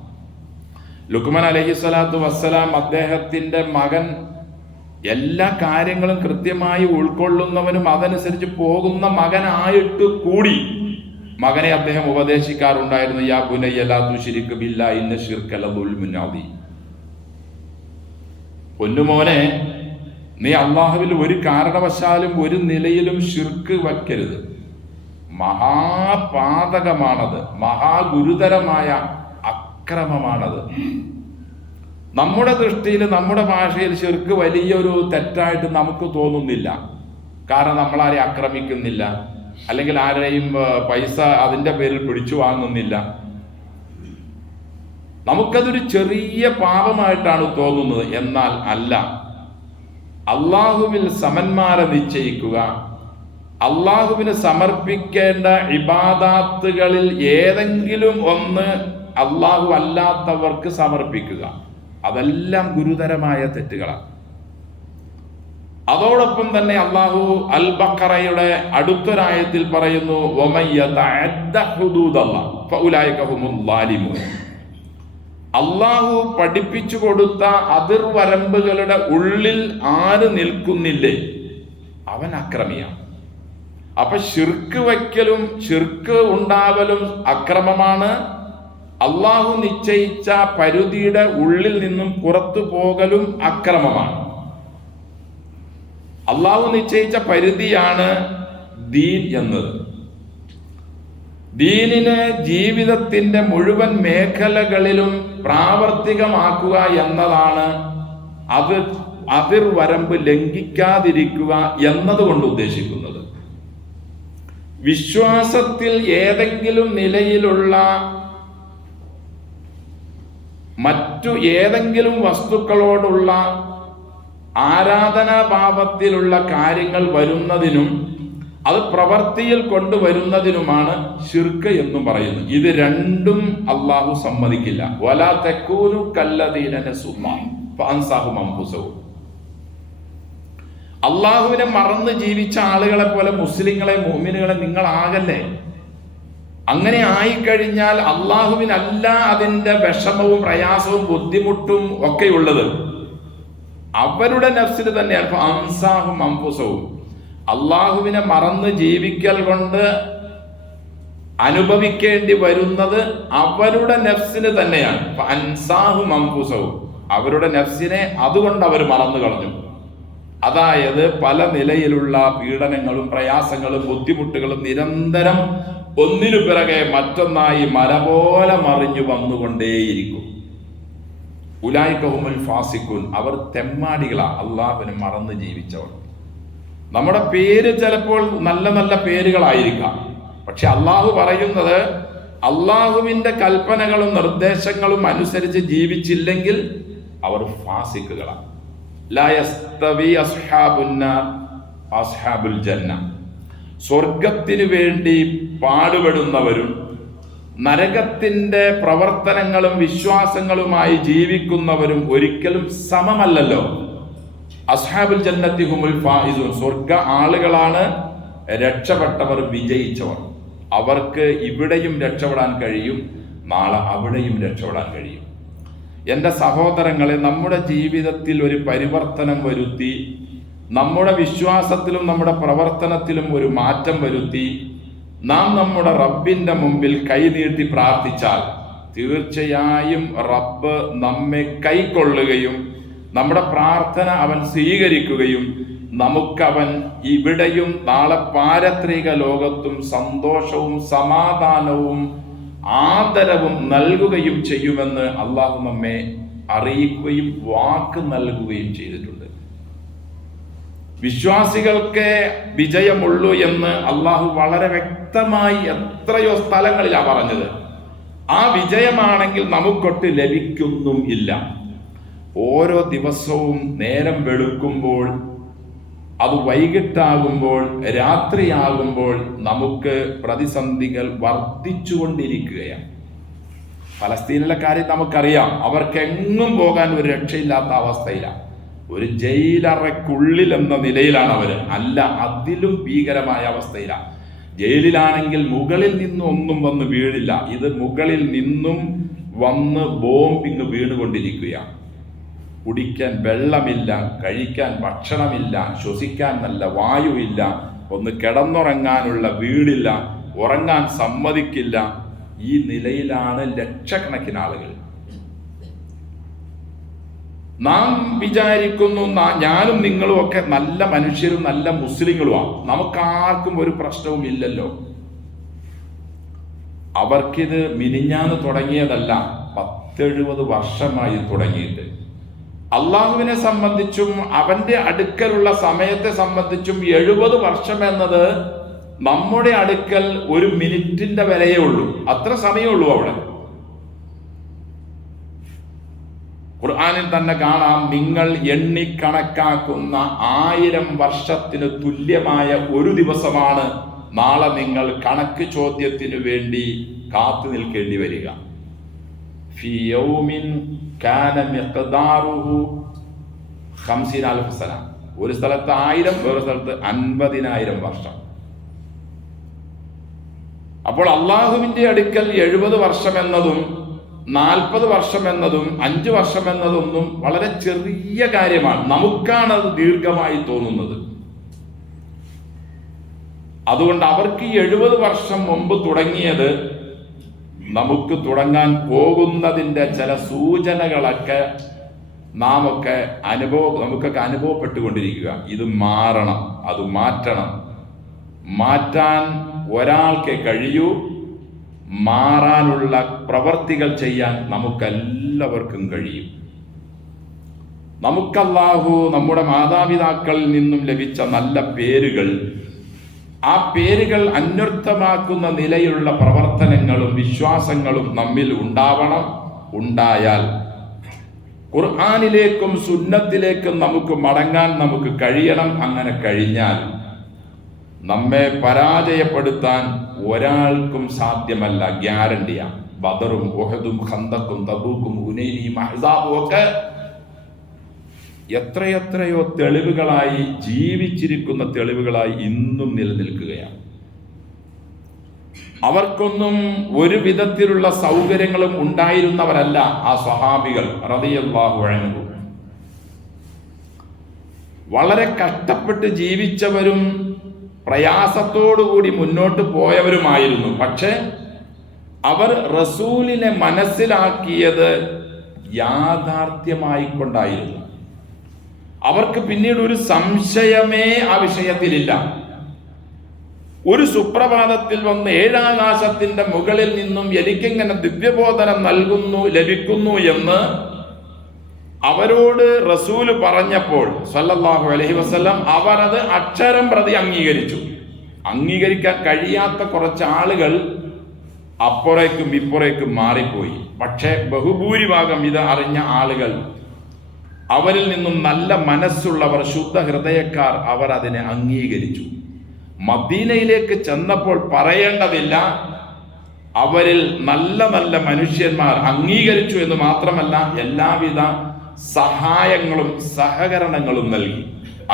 ലുക്മാൻ അലൈഹിസ്സലാത്തു വസ്സലാം അദ്ദേഹത്തിന്റെ മകൻ എല്ലാ കാര്യങ്ങളും കൃത്യമായി ഉൾക്കൊള്ളുന്നവനും അതനുസരിച്ച് പോകുന്ന മകനായിട്ട് കൂടി മകനെ അദ്ദേഹം ഉപദേശിക്കാറുണ്ടായിരുന്നു. യാ ബുനയ്യ ലാ തുശ്രിക് ബില്ലാഹി ഇന്ന ശിർക ലദുൽമുൻ അദീം. പൊന്നുമോനെ, നീ അള്ളാഹുവിൽ ഒരു കാരണവശാലും ഒരു നിലയിലും ശിർക്ക് വയ്ക്കരുത്. മഹാപാതകമാണത്, മഹാഗുരുതരമായ അക്രമമാണത്. നമ്മുടെ ദൃഷ്ടിയിൽ, നമ്മുടെ ഭാഷയിൽ ശിർക്ക് വലിയൊരു തെറ്റായിട്ട് നമുക്ക് തോന്നുന്നില്ല. കാരണം നമ്മളാരെയും ആക്രമിക്കുന്നില്ല, അല്ലെങ്കിൽ ആരെയും പൈസ അതിൻ്റെ പേരിൽ പിടിച്ചു വാങ്ങുന്നില്ല. നമുക്കതൊരു ചെറിയ പാപമായിട്ടാണ് തോന്നുന്നത്. എന്നാൽ അല്ല. അള്ളാഹുവിൽ സമന്മാരെ നിശ്ചയിക്കുക, അള്ളാഹുവിന് സമർപ്പിക്കേണ്ട ഇബാദാത്തുകളിൽ ഏതെങ്കിലും ഒന്ന് അള്ളാഹു അല്ലാത്തവർക്ക് സമർപ്പിക്കുക, അതെല്ലാം ഗുരുതരമായ തെറ്റുകളാണ്. അതോടൊപ്പം തന്നെ അള്ളാഹു അൽ ബഖറയുടെ അടുത്തൊരായത്തിൽ പറയുന്നു, അള്ളാഹു പഠിപ്പിച്ചു കൊടുത്ത അതിർവരമ്പുകളുടെ ഉള്ളിൽ ആര് നിൽക്കുന്നില്ലേ അവൻ അക്രമിയാണ്. അപ്പൊ ശിർക്ക് വയ്ക്കലും ശിർക്ക് ഉണ്ടാവലും അക്രമമാണ്. അള്ളാഹു നിശ്ചയിച്ച പരിധിയുടെ ഉള്ളിൽ നിന്നും പുറത്തു പോകലും അക്രമമാണ്. അള്ളാഹു നിശ്ചയിച്ച പരിധിയാണ് ദീൻ എന്നത്. ദീനിനെ ജീവിതത്തിന്റെ മുഴുവൻ മേഖലകളിലും പ്രാവർത്തികമാക്കുക എന്നതാണ് അതിർവരമ്പ് ലംഘിക്കാതിരിക്കുക എന്നതുകൊണ്ട് ഉദ്ദേശിക്കുന്നത്. വിശ്വാസത്തിൽ ഏതെങ്കിലും നിലയിലുള്ള മറ്റു ഏതെങ്കിലും വസ്തുക്കളോടുള്ള ആരാധനാഭാവത്തിലുള്ള കാര്യങ്ങൾ വരുന്നതിനും അത് പ്രവൃത്തിയിൽ കൊണ്ടുവരുന്നതിനുമാണ് ശിർക്ക് എന്നും പറയുന്നത്. ഇത് രണ്ടും അള്ളാഹു സമ്മതിക്കില്ല. വലാ തകൂനു കല്ലദീന നസുല്ലാഹ് ഫഅൻസാഹും അൻഫുസഹും. അള്ളാഹുവിനെ മറന്ന് ജീവിച്ച ആളുകളെ പോലെ മുസ്ലിങ്ങളെ മുഅ്മിനുകളെ നിങ്ങൾ ആകല്ലേ. അങ്ങനെ ആയിക്കഴിഞ്ഞാൽ അള്ളാഹുവിനല്ല അതിൻ്റെ വിഷമവും പ്രയാസവും ബുദ്ധിമുട്ടും ഒക്കെയുള്ളത് അവരുടെ നഫ്സിന് തന്നെയാണ്. അൻസാഹും അൻഫുസഹും. അള്ളാഹുവിനെ മറന്ന് ജീവിക്കൽ കൊണ്ട് അനുഭവിക്കേണ്ടി വരുന്നത് അവരുടെ നഫ്സിന് തന്നെയാണ്. അൻസാഹും അൻഫുസഹും. അവരുടെ നഫ്സിനെ അതുകൊണ്ട് അവർ മറന്നു കളഞ്ഞു. അതായത് പല നിലയിലുള്ള പീഡനങ്ങളും പ്രയാസങ്ങളും ബുദ്ധിമുട്ടുകളും നിരന്തരം ഒന്നിനു പിറകെ മറ്റൊന്നായി മല പോലെ മറിഞ്ഞു വന്നുകൊണ്ടേയിരിക്കും. ഉലൈക ഹുമുൽ ഫാസിഖൂൻ. അവർ തെമ്മാടികളാ, അള്ളാഹുവിനെ മറന്ന് ജീവിച്ചവർ. നമ്മുടെ പേര് ചിലപ്പോൾ നല്ല നല്ല പേരുകളായിരിക്കാം, പക്ഷെ അള്ളാഹു പറയുന്നത് അള്ളാഹുവിന്റെ കൽപ്പനകളും നിർദ്ദേശങ്ങളും അനുസരിച്ച് ജീവിച്ചില്ലെങ്കിൽ അവർ ഫാസിഖുകളാണ്. ലാ യസ്തവി അസ്ഹാബുന്നാർ അസ്ഹാബുൽ ജന്ന. സ്വർഗത്തിനു വേണ്ടി പാടുപെടുന്നവരും നരകത്തിന്റെ പ്രവർത്തനങ്ങളും വിശ്വാസങ്ങളുമായി ജീവിക്കുന്നവരും ഒരിക്കലും സമമല്ലല്ലോ. അസ്ഹാബുൽ ജന്നത്തി ഹുമുൽ ഫായിസൂൻ. സ്വർഗ ആളുകളാണ് രക്ഷപ്പെട്ടവർ, വിജയിച്ചവർ. അവർക്ക് ഇവിടെയും രക്ഷപ്പെടാൻ കഴിയും, നാളെ അവിടെയും രക്ഷപ്പെടാൻ കഴിയും. എൻ്റെ സഹോദരങ്ങളെ, നമ്മുടെ ജീവിതത്തിൽ ഒരു പരിവർത്തനം വരുത്തി, നമ്മുടെ വിശ്വാസത്തിലും നമ്മുടെ പ്രവർത്തനത്തിലും ഒരു മാറ്റം വരുത്തി നാം നമ്മുടെ റബ്ബിന്റെ മുമ്പിൽ കൈനീട്ടി പ്രാർത്ഥിച്ചാൽ തീർച്ചയായും റബ്ബ് നമ്മെ കൈക്കൊള്ളുകയും നമ്മുടെ പ്രാർത്ഥന അവൻ സ്വീകരിക്കുകയും നമുക്കവൻ ഇവിടെയും നാളെ പാരത്രിക ലോകത്തും സന്തോഷവും സമാധാനവും ആദരവും നൽകുകയും ചെയ്യുമെന്ന് അള്ളാഹു നമ്മെ അറിയിക്കുകയും വാക്ക് നൽകുകയും ചെയ്തിട്ടുണ്ട്. വിശ്വാസികൾക്ക് വിജയമുള്ളൂ എന്ന് അള്ളാഹു വളരെ വ്യക്തമായി എത്രയോ സ്ഥലങ്ങളിലാണ് പറഞ്ഞത്. ആ വിജയമാണെങ്കിൽ നമുക്കൊട്ട് ലഭിക്കുന്നും ഇല്ല. ഓരോ ദിവസവും നേരം വെളുക്കുമ്പോൾ, അത് വൈകിട്ടാകുമ്പോൾ, രാത്രിയാകുമ്പോൾ നമുക്ക് പ്രതിസന്ധികൾ വർദ്ധിച്ചുകൊണ്ടിരിക്കുകയാണ്. ഫലസ്തീനിലെ കാര്യം നമുക്കറിയാം. അവർക്കെങ്ങും പോകാൻ ഒരു രക്ഷയില്ലാത്ത അവസ്ഥയിലാണ്. ഒരു ജയിലറയ്ക്കുള്ളിൽ എന്ന നിലയിലാണ് അവര്. അല്ല, അതിലും ഭീകരമായ അവസ്ഥയിലാണ്. ജയിലിലാണെങ്കിൽ മുകളിൽ നിന്നും ഒന്നും വന്ന് വീഴില്ല. ഇത് മുകളിൽ നിന്നും വന്ന് ബോംബിങ് വീണുകൊണ്ടിരിക്കുകയാണ്. കുടിക്കാൻ വെള്ളമില്ല, കഴിക്കാൻ ഭക്ഷണമില്ല, ശ്വസിക്കാൻ നല്ല വായുവില്ല, ഒന്ന് കിടന്നുറങ്ങാനുള്ള വീടില്ല, ഉറങ്ങാൻ സമ്മതിക്കില്ല. ഈ നിലയിലാണ് ലക്ഷക്കണക്കിന് ആളുകൾ. നാം വിചാരിക്കുന്നു ഞാനും നിങ്ങളും ഒക്കെ നല്ല മനുഷ്യരും നല്ല മുസ്ലിങ്ങളുമാണ്, നമുക്കാർക്കും ഒരു പ്രശ്നവും ഇല്ലല്ലോ. അവർക്കിത് മിനിഞ്ഞാന്ന് തുടങ്ങിയതല്ല, 70 വർഷമായി തുടങ്ങിയിട്ട്. അള്ളാഹുവിനെ സംബന്ധിച്ചും അവന്റെ അടുക്കലുള്ള സമയത്തെ സംബന്ധിച്ചും 70 വർഷം എന്നത് നമ്മുടെ അടുക്കൽ ഒരു മിനിറ്റിന്റെ വിലയേ ഉള്ളൂ. അത്ര സമയമേ ഉള്ളൂ. അവിടെ ഖുർആനിൽ തന്നെ കാണാം, നിങ്ങൾ എണ്ണിക്കണക്കാക്കുന്ന 1000 വർഷത്തിന് തുല്യമായ ഒരു ദിവസമാണ് നാളെ നിങ്ങൾ കണക്ക് ചോദ്യത്തിനു വേണ്ടി കാത്തു നിൽക്കേണ്ടി വരിക. ഫി യൗമിൻ കാന മിഖ്ദാറുഹു 50,000 സന. ഒരു സ്ഥലത്ത് 1000, വേറെ സ്ഥലത്ത് 50,000 വർഷം. അപ്പോൾ അള്ളാഹുവിന്റെ അടുക്കൽ 70 വർഷം എന്നതും 40 വർഷം എന്നതും 5 വർഷം എന്നതൊന്നും വളരെ ചെറിയ കാര്യമാണ്. നമുക്കാണത് ദീർഘമായി തോന്നുന്നത്. അതുകൊണ്ട് അവർക്ക് 70 വർഷം മുമ്പ് തുടങ്ങിയത് നമുക്ക് തുടങ്ങാൻ പോകുന്നതിൻ്റെ ചില സൂചനകളൊക്കെ നമുക്കൊക്കെ അനുഭവപ്പെട്ടുകൊണ്ടിരിക്കുക. ഇത് മാറണം, അത് മാറ്റണം. മാറ്റാൻ ഒരാൾക്ക് കഴിയൂ. മാറാനുള്ള പ്രവർത്തികൾ ചെയ്യാൻ നമുക്കെല്ലാവർക്കും കഴിയും. നമുക്കല്ലാഹു നമ്മുടെ മാതാപിതാക്കളിൽ നിന്നും ലഭിച്ച നല്ല പേരുകൾ, ആ പേരുകൾ അന്വർത്ഥമാക്കുന്ന നിലയിലുള്ള പ്രവർത്തനങ്ങളും വിശ്വാസങ്ങളും നമ്മിൽ ഉണ്ടാവണം. ഉണ്ടായാൽ ഖുർആനിലേക്കും സുന്നത്തിലേക്കും നമുക്ക് മടങ്ങാൻ നമുക്ക് കഴിയണം. അങ്ങനെ കഴിഞ്ഞാൽ നമ്മെ പരാജയപ്പെടുത്താൻ ഒരാൾക്കും സാധ്യമല്ല. ഗ്യാരണ്ടിയാണ്. ബദറും ഉഹദും ഖന്തഖും തബൂക്കും ഹുനൈനും അഹ്സാബും ഒക്കെ എത്രയെത്രയോ തെളിവുകളായി, ജീവിച്ചിരിക്കുന്ന തെളിവുകളായി ഇന്നും നിലനിൽക്കുകയാണ്. അവർക്കൊന്നും ഒരു വിധത്തിലുള്ള സൗകര്യങ്ങളും ഉണ്ടായിരുന്നവരല്ല ആ സ്വഹാബികൾ റളിയല്ലാഹു അൻഹു. വളരെ കഷ്ടപ്പെട്ട് ജീവിച്ചവരും പ്രയാസത്തോടുകൂടി മുന്നോട്ട് പോയവരുമായിരുന്നു. പക്ഷെ അവർ റസൂലിനെ മനസ്സിലാക്കിയത് യാഥാർത്ഥ്യമായിക്കൊണ്ടായിരുന്നു. അവർക്ക് പിന്നീട് ഒരു സംശയമേ ആ വിഷയത്തിലില്ല. ഒരു സുപ്രഭാതത്തിൽ വന്ന് 7 ആകാശത്തിന്റെ മുകളിൽ നിന്നും എനിക്കെങ്ങനെ ദിവ്യബോധനം ലഭിക്കുന്നു എന്ന് അവരോട് റസൂല് പറഞ്ഞപ്പോൾ സല്ലല്ലാഹു അലൈഹി വസല്ലം അവരത് അക്ഷരം പ്രതി അംഗീകരിച്ചു. അംഗീകരിക്കാൻ കഴിയാത്ത കുറച്ച് ആളുകൾ അപ്പുറേക്കും ഇപ്പുറേക്കും മാറിപ്പോയി. പക്ഷെ ബഹുഭൂരിഭാഗം ഇത് അറിഞ്ഞ ആളുകൾ, അവരിൽ നിന്നും നല്ല മനസ്സുള്ളവർ, ശുദ്ധ ഹൃദയക്കാർ, അവർ അതിനെ അംഗീകരിച്ചു. മദീനയിലേക്ക് ചെന്നപ്പോൾ പറയേണ്ടതില്ല, അവരിൽ നല്ല നല്ല മനുഷ്യന്മാർ അംഗീകരിച്ചു എന്ന് മാത്രമല്ല എല്ലാവിധ സഹായങ്ങളും സഹകരണങ്ങളും നൽകി.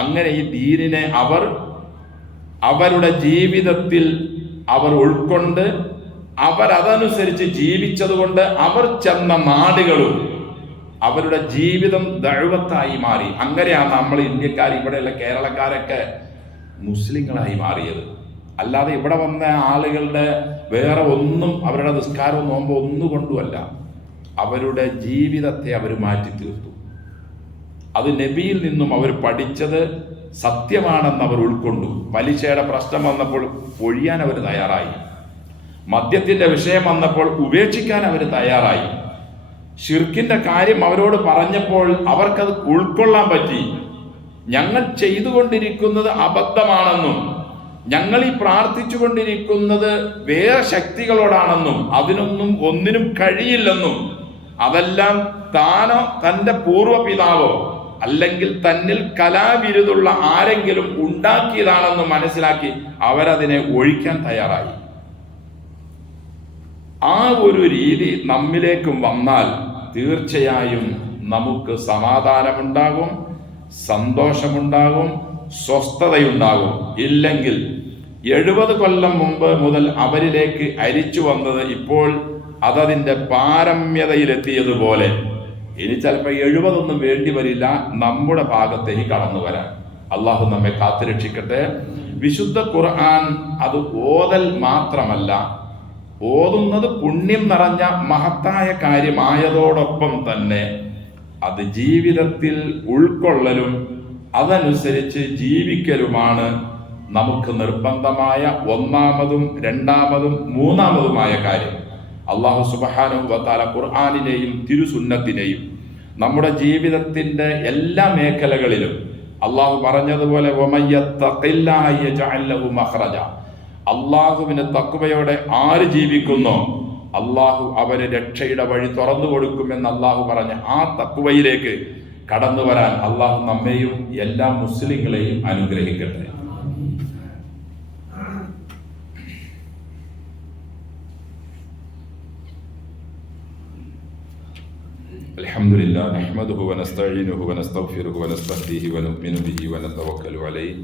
അങ്ങനെ ഈ ദീനിനെ അവർ അവരുടെ ജീവിതത്തിൽ അവർ ഉൾക്കൊണ്ട് അവരതനുസരിച്ച് ജീവിച്ചതുകൊണ്ട് അവർ ചെന്ന നാടുകളും അവരുടെ ജീവിതം ദഅവത്തായി മാറി. അങ്ങനെയാണ് നമ്മൾ ഇന്ത്യക്കാർ, ഇവിടെയുള്ള കേരളക്കാരൊക്കെ മുസ്ലിങ്ങളായി മാറിയത്. അല്ലാതെ ഇവിടെ വന്ന ആളുകളുടെ വേറെ ഒന്നും, അവരുടെ നിസ്കാരവും നോമ്പോ ഒന്നുകൊണ്ടുമല്ല, അവരുടെ ജീവിതത്തെ അവർ മാറ്റി തീർത്തു. അത് നബിയിൽ നിന്നും അവർ പഠിച്ചത് സത്യമാണെന്ന് അവർ ഉൾക്കൊണ്ടു. പലിശയുടെ പ്രശ്നം വന്നപ്പോൾ ഒഴിയാൻ അവർ തയ്യാറായി. മദ്യത്തിന്റെ വിഷയം വന്നപ്പോൾ ഉപേക്ഷിക്കാൻ അവർ തയ്യാറായി. ശിർക്കിന്റെ കാര്യം അവരോട് പറഞ്ഞപ്പോൾ അവർക്കത് ഉൾക്കൊള്ളാൻ പറ്റി. ഞങ്ങൾ ചെയ്തുകൊണ്ടിരിക്കുന്നത് അബദ്ധമാണെന്നും ഞങ്ങൾ ഈ പ്രാർത്ഥിച്ചു കൊണ്ടിരിക്കുന്നത് വേറെ ശക്തികളോടാണെന്നും ഒന്നിനും കഴിയില്ലെന്നും അതെല്ലാം താനോ തൻ്റെ പൂർവ്വപിതാവോ അല്ലെങ്കിൽ തന്നിൽ കലാവിരുതുള്ള ആരെങ്കിലും ഉണ്ടാക്കിയതാണെന്ന് മനസ്സിലാക്കി അവരതിനെ ഒഴിക്കാൻ തയ്യാറായി. ആ ഒരു രീതി നമ്മിലേക്കും വന്നാൽ തീർച്ചയായും നമുക്ക് സമാധാനമുണ്ടാകും, സന്തോഷമുണ്ടാകും, സ്വസ്ഥതയുണ്ടാകും. ഇല്ലെങ്കിൽ 70 കൊല്ലം മുമ്പ് മുതൽ അവരിലേക്ക് അരിച്ചു വന്നത് ഇപ്പോൾ അതതിൻ്റെ പാരമ്യതയിലെത്തിയതുപോലെ ഇനി ചിലപ്പോൾ 70 വേണ്ടി വരില്ല നമ്മുടെ ഭാഗത്തേക്ക് കടന്നു വരാൻ. അള്ളാഹു നമ്മെ കാത്തുരക്ഷിക്കട്ടെ. വിശുദ്ധ ഖുർആൻ അത് ഓതൽ മാത്രമല്ല, ഓതുന്നത് പുണ്യം നിറഞ്ഞ മഹത്തായ കാര്യമായതോടൊപ്പം തന്നെ അത് ജീവിതത്തിൽ ഉൾക്കൊള്ളലും അതനുസരിച്ച് ജീവിക്കലുമാണ് നമുക്ക് നിർബന്ധമായ ഒന്നാമതും രണ്ടാമതും മൂന്നാമതുമായ കാര്യം. അല്ലാഹു സുബ്ഹാനഹു വ തആല ഖുർആനിനെയും തിരുസുന്നത്തിനെയും നമ്മുടെ ജീവിതത്തിന്റെ എല്ലാ മേഖലകളിലും അള്ളാഹു പറഞ്ഞതുപോലെ വമയ്യത്തഖില്ലാഹ യജ്അൽ ലഹു മഖ്റജ, അള്ളാഹുവിന് തഖ്വയോടെ ആര് ജീവിക്കുന്നോ അള്ളാഹു അവന് രക്ഷയുടെ വഴി തുറന്നു കൊടുക്കുമെന്ന് അള്ളാഹു പറഞ്ഞ ആ തഖ്വയിലേക്ക് കടന്നു വരാൻ അള്ളാഹു നമ്മെയും എല്ലാ മുസ്ലിങ്ങളെയും അനുഗ്രഹിക്കട്ടെ. الحمد لله نحمده ونستعينه ونستغفره ونستهديه ونؤمن به ونتوكل عليه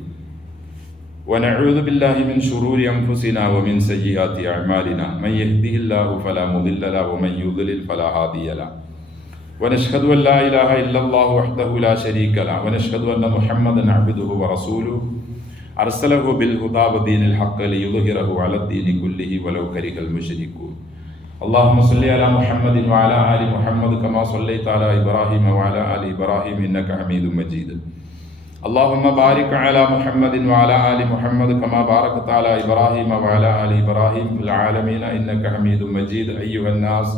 ونعوذ بالله من شرور أنفسنا ومن سيئات أعمالنا من يهده الله فلا مضل له ومن يضلل فلا هادي له ونشهد أن لا إله إلا الله وحده لا شريك له ونشهد أن محمدا عبده ورسوله أرسله بالهدى ودين الحق ليظهره على الدين كله ولو كره المشركون اللهم صل على محمد وعلى آل محمد كما صليت على إبراهيم وعلى آل إبراهيم إنك حميد مجيد اللهم بارك على محمد وعلى آل محمد كما باركت على إبراهيم وعلى آل إبراهيم في العالمين إنك حميد مجيد أيها الناس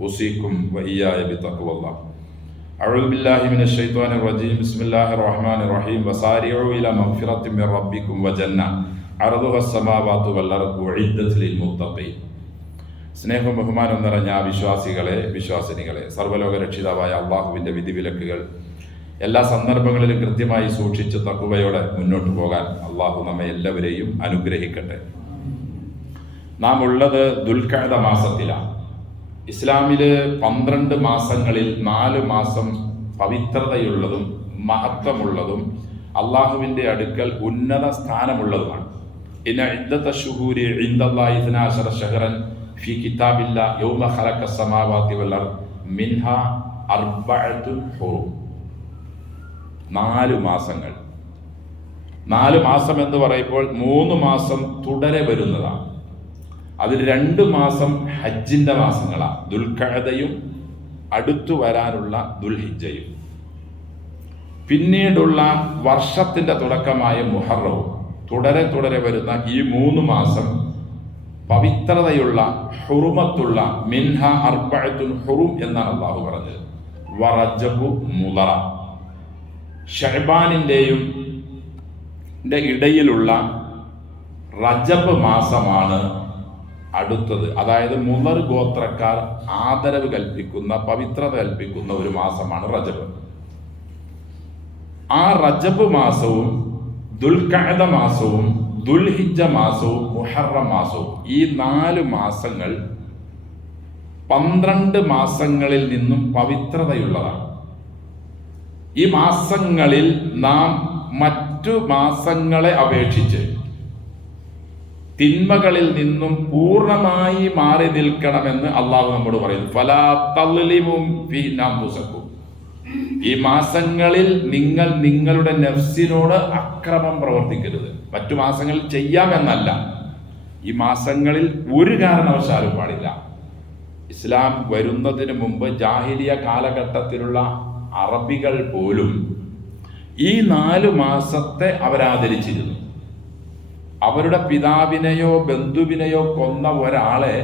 أوصيكم وإياي بتقوى الله أعوذ بالله من الشيطان الرجيم بسم الله الرحمن الرحيم وسارعوا إلى مغفرة من ربكم وجنة عرضها السماوات والأرض أعدت للمتقين സ്നേഹവും ബഹുമാനവും നിറഞ്ഞ വിശ്വാസികളെ വിശ്വാസിനികളെ സർവ്വലോക രക്ഷിതാവായ അള്ളാഹുവിൻ്റെ വിധിവിലക്കുകൾ എല്ലാ സന്ദർഭങ്ങളിലും കൃത്യമായി സൂക്ഷിച്ച് തഖ്വയോടെ മുന്നോട്ട് പോകാൻ അള്ളാഹു നമ്മെ എല്ലാവരെയും അനുഗ്രഹിക്കട്ടെ. നാം ഉള്ളത് ദുൽഖഅദ മാസത്തിലാണ്. ഇസ്ലാമില് 12 മാസങ്ങളിൽ 4 മാസം പവിത്രതയുള്ളതും മഹത്വമുള്ളതും അള്ളാഹുവിൻ്റെ അടുക്കൽ ഉന്നത സ്ഥാനമുള്ളതുമാണ്. ഇന്ന ഇദ്ദത ശുഹൂരി ഇൻദല്ലാഹി 12 ശഹ്റൻ ഫി കിതാബില്ലാ യൗമ ഖലഖ സമാവാതി വൽ അർദ് മിൻഹാ അർബഅത്തുൻ ഹുറും. 4 മാസങ്ങൾ. 4 മാസം എന്ന് പറയുമ്പോൾ 3 മാസം തുടരെ വരുന്നതാണ്. അതിൽ 2 മാസം ഹജ്ജിന്റെ മാസങ്ങളാണ്. ദുൽഖഅദയും അടുത്തു വരാനുള്ള ദുൽഹിജ്ജയും. പിന്നീടുള്ള വർഷത്തിന്റെ തുടക്കമായ മുഹറവും തുടരെ തുടരെ വരുന്ന ഈ 3 മാസം പവിത്രതയുള്ള ഹുറുമത്തുള്ള മിൻഹ അർബഅത്തുൻ ഹുറും എന്നാണ് അള്ളാഹു പറഞ്ഞത്. വറജബു മുളറ. ഷഅബാനിന്റെയും ഇടയിലുള്ള റജബ് മാസമാണ് അടുത്തത്. അതായത് മുളർ ഗോത്രക്കാർ ആദരവ് കൽപ്പിക്കുന്ന പവിത്രത കൽപ്പിക്കുന്ന ഒരു മാസമാണ് റജബ്. ആ റജബ് മാസവും ദുൽഖഅദ മാസവും ദുൽഹിജ്ജ മാസവും മുഹറം മാസവും ഈ 4 മാസങ്ങൾ 12 മാസങ്ങളിൽ നിന്നും പവിത്രതയുള്ളതാണ്. ഈ മാസങ്ങളിൽ നാം മറ്റു മാസങ്ങളെ അപേക്ഷിച്ച് തിന്മകളിൽ നിന്നും പൂർണ്ണമായി മാറി നിൽക്കണമെന്ന് അള്ളാഹു നമ്മോട് പറയുന്നു. ഫലാ തളിമു ഫീ അൻഫുസകും. ഈ മാസങ്ങളിൽ നിങ്ങൾ നിങ്ങളുടെ നഫ്സിനോട് അക്രമം പ്രവർത്തിക്കരുത്. മറ്റു മാസങ്ങളിൽ ചെയ്യാമെന്നല്ല, ഈ മാസങ്ങളിൽ ഒരു കാരണവശാലും പാടില്ല. ഇസ്ലാം വരുന്നതിന് മുമ്പ് ജാഹിലിയ കാലഘട്ടത്തിലുള്ള അറബികൾ പോലും ഈ 4 മാസത്തെ അവരാദരിച്ചിരുന്നു. അവരുടെ പിതാവിനെയോ ബന്ധുവിനെയോ കൊന്ന ഒരാളെ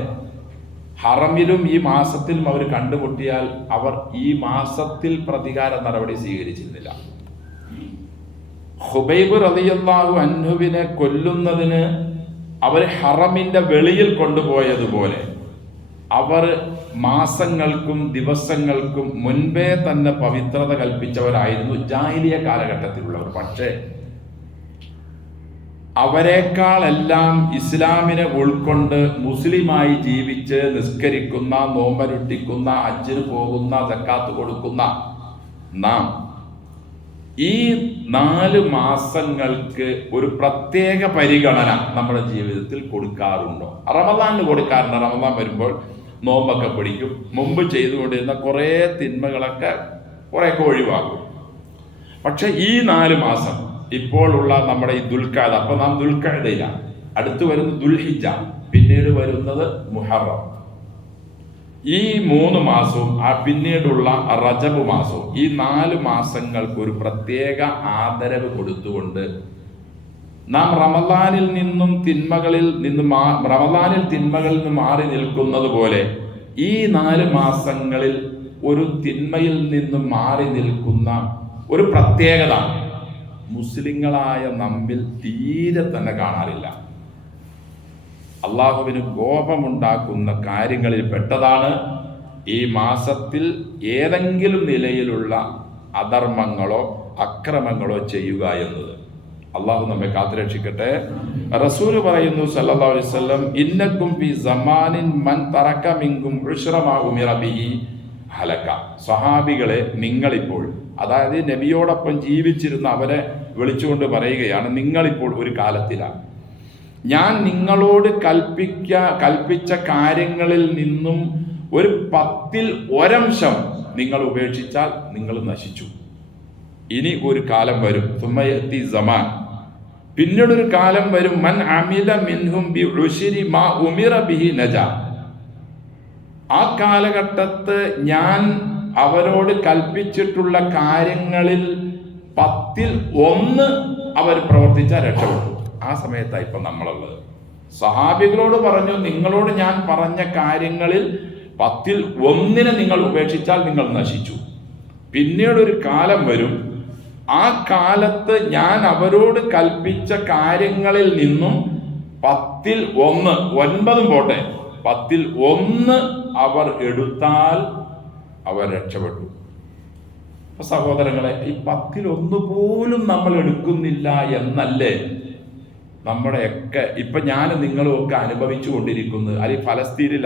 ഹറമിലും ഈ മാസത്തിൽ അവർ കണ്ടുമുട്ടിയാൽ അവർ ഈ മാസത്തിൽ പ്രതികാര നടപടി സ്വീകരിച്ചിരുന്നില്ല. ഖുബൈബ് റളിയല്ലാഹു അൻഹുവിനെ കൊല്ലുന്നതിന് അവർ ഹറമിന്റെ വെളിയിൽ കൊണ്ടുപോയതുപോലെ അവർ മാസങ്ങൾക്കും ദിവസങ്ങൾക്കും മുൻപേ തന്നെ പവിത്രത കൽപ്പിച്ചവരായിരുന്നു ജാഹിലിയ കാലഘട്ടത്തിലുള്ളവർ. പക്ഷേ അവരെക്കാളെല്ലാം ഇസ്ലാമിനെ ഉൾക്കൊണ്ട് മുസ്ലിമായി ജീവിച്ച് നിസ്കരിക്കുന്ന, നോമ്പനുഷ്ഠിക്കുന്ന, ഹജ്ജിന് പോകുന്ന, സക്കാത്ത് കൊടുക്കുന്ന നാം ഈ 4 മാസങ്ങൾക്ക് ഒരു പ്രത്യേക പരിഗണന നമ്മുടെ ജീവിതത്തിൽ കൊടുക്കാറുണ്ടോ? റമദാനിന് കൊടുക്കാറുണ്ട്. റമദാൻ വരുമ്പോൾ നോമ്പൊക്കെ പിടിക്കും. മുമ്പ് ചെയ്തുകൊണ്ടിരുന്ന കുറേ തിന്മകളൊക്കെ കുറേയൊക്കെ ഒഴിവാക്കും. പക്ഷെ ഈ 4 മാസം ഇപ്പോഴുള്ള നമ്മുടെ ഈ ദുൽഖഅദ, അപ്പൊ നാം ദുൽഖഅദയിലാണ്. അടുത്ത് വരുന്നത് ദുൽഹിജ്ജ, പിന്നീട് വരുന്നത് മുഹറം. ഈ 3 മാസവും പിന്നീടുള്ള റജബ് മാസവും ഈ 4 മാസങ്ങൾക്ക് ഒരു പ്രത്യേക ആദരവ് കൊടുത്തുകൊണ്ട് നാം റമദാനിൽ തിന്മകളിൽ നിന്ന് മാറി നിൽക്കുന്നത് പോലെ ഈ 4 മാസങ്ങളിൽ ഒരു തിന്മയിൽ നിന്നും മാറി നിൽക്കുന്ന ഒരു പ്രത്യേകത മുസ്ലിങ്ങളായ നമ്മിൽ തീരെ തന്നെ കാണാറില്ല. അള്ളാഹുവിന് കോപമുണ്ടാക്കുന്ന കാര്യങ്ങളിൽ പെട്ടതാണ് ഈ മാസത്തിൽ ഏതെങ്കിലും നിലയിലുള്ള അധർമ്മങ്ങളോ അക്രമങ്ങളോ ചെയ്യുക എന്നത്. അള്ളാഹു നമ്മെ കാത്തുരക്ഷിക്കട്ടെ. റസൂല് പറയുന്നു സല്ലല്ലാഹു അലൈഹി വസല്ലം, ഇന്നക്കും ഫി സമാനിൻ മൻ തറക മിൻകും ഉശ്റ മാ ഉമിറ ബിഹി ഹലക്ക. സ്വഹാബികളെ, നിങ്ങളിപ്പോൾ, അതായത് നബിയോടൊപ്പം ജീവിച്ചിരുന്ന അവരെ വിളിച്ചുകൊണ്ട് പറയുകയാണ്, നിങ്ങളിപ്പോൾ ഒരു കാലത്തിലാണ്. ഞാൻ നിങ്ങളോട് കൽപ്പിച്ച കാര്യങ്ങളിൽ നിന്നും ഒരു 10% നിങ്ങൾ ഉപേക്ഷിച്ചാൽ നിങ്ങൾ നശിച്ചു. ഇനി ഒരു കാലം വരും, സുമ്മയത്തി സമാൻ, പിന്നീടൊരു കാലം വരും, മൻ അമില മിൻഹും ബി ഉശ്രി മാ ഉമിറ ബിഹി നജാ. ആ കാലഘട്ടത്ത് ഞാൻ അവരോട് കൽപ്പിച്ചിട്ടുള്ള കാര്യങ്ങളിൽ 10% അവർ പ്രവർത്തിച്ചാൽ രക്ഷപ്പെട്ടു. ആ സമയത്താണ് ഇപ്പം നമ്മളുള്ളത്. സഹാബികളോട് പറഞ്ഞു, നിങ്ങളോട് ഞാൻ പറഞ്ഞ കാര്യങ്ങളിൽ 10% നിങ്ങൾ ഉപേക്ഷിച്ചാൽ നിങ്ങൾ നശിച്ചു. പിന്നീടൊരു കാലം വരും, ആ കാലത്ത് ഞാൻ അവരോട് കൽപ്പിച്ച കാര്യങ്ങളിൽ നിന്നും 10% 9 പോട്ടെ, 10% അവർ എടുത്താൽ അവർ രക്ഷപ്പെട്ടു. സഹോദരങ്ങളെ, ഈ 10% പോലും നമ്മൾ എടുക്കുന്നില്ല എന്നല്ലേ നമ്മുടെയൊക്കെ ഇപ്പൊ ഞാൻ നിങ്ങളും ഒക്കെ അനുഭവിച്ചു കൊണ്ടിരിക്കുന്നത്, അല്ലെങ്കിൽ ഫലസ്തീനിൽ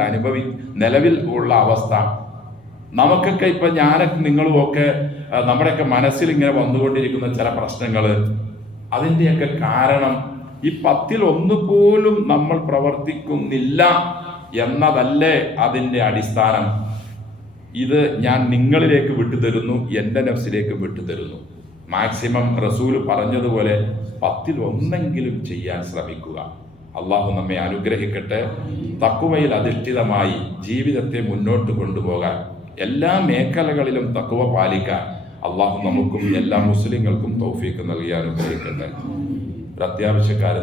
നിലവിൽ ഉള്ള അവസ്ഥ നമുക്കൊക്കെ ഇപ്പൊ ഞാനൊക്കെ നിങ്ങളും ഒക്കെ നമ്മുടെയൊക്കെ മനസ്സിൽ ഇങ്ങനെ വന്നുകൊണ്ടിരിക്കുന്ന ചില പ്രശ്നങ്ങൾ, അതിൻ്റെയൊക്കെ കാരണം ഈ 10% പോലും നമ്മൾ പ്രവർത്തിക്കുന്നില്ല എന്നതല്ലേ അതിൻ്റെ അടിസ്ഥാനം. ഇത് ഞാൻ നിങ്ങളിലേക്ക് വിട്ടുതരുന്നു, എൻ്റെ നഫ്സിലേക്ക് വിട്ടുതരുന്നു. മാക്സിമം റസൂൽ പറഞ്ഞതുപോലെ 10% ചെയ്യാൻ ശ്രമിക്കുക. അള്ളാഹു നമ്മെ അനുഗ്രഹിക്കട്ടെ. തഖ്വയിൽ അധിഷ്ഠിതമായി ജീവിതത്തെ മുന്നോട്ട് കൊണ്ടുപോകാൻ, എല്ലാ മേഖലകളിലും തഖ്വ പാലിക്കാൻ അള്ളാഹു നമുക്കും എല്ലാ മുസ്ലിങ്ങൾക്കും തൗഫീഖ് നൽകി അനുഗ്രഹിക്കട്ടെ. ഒരു അത്യാവശ്യക്കാരൻ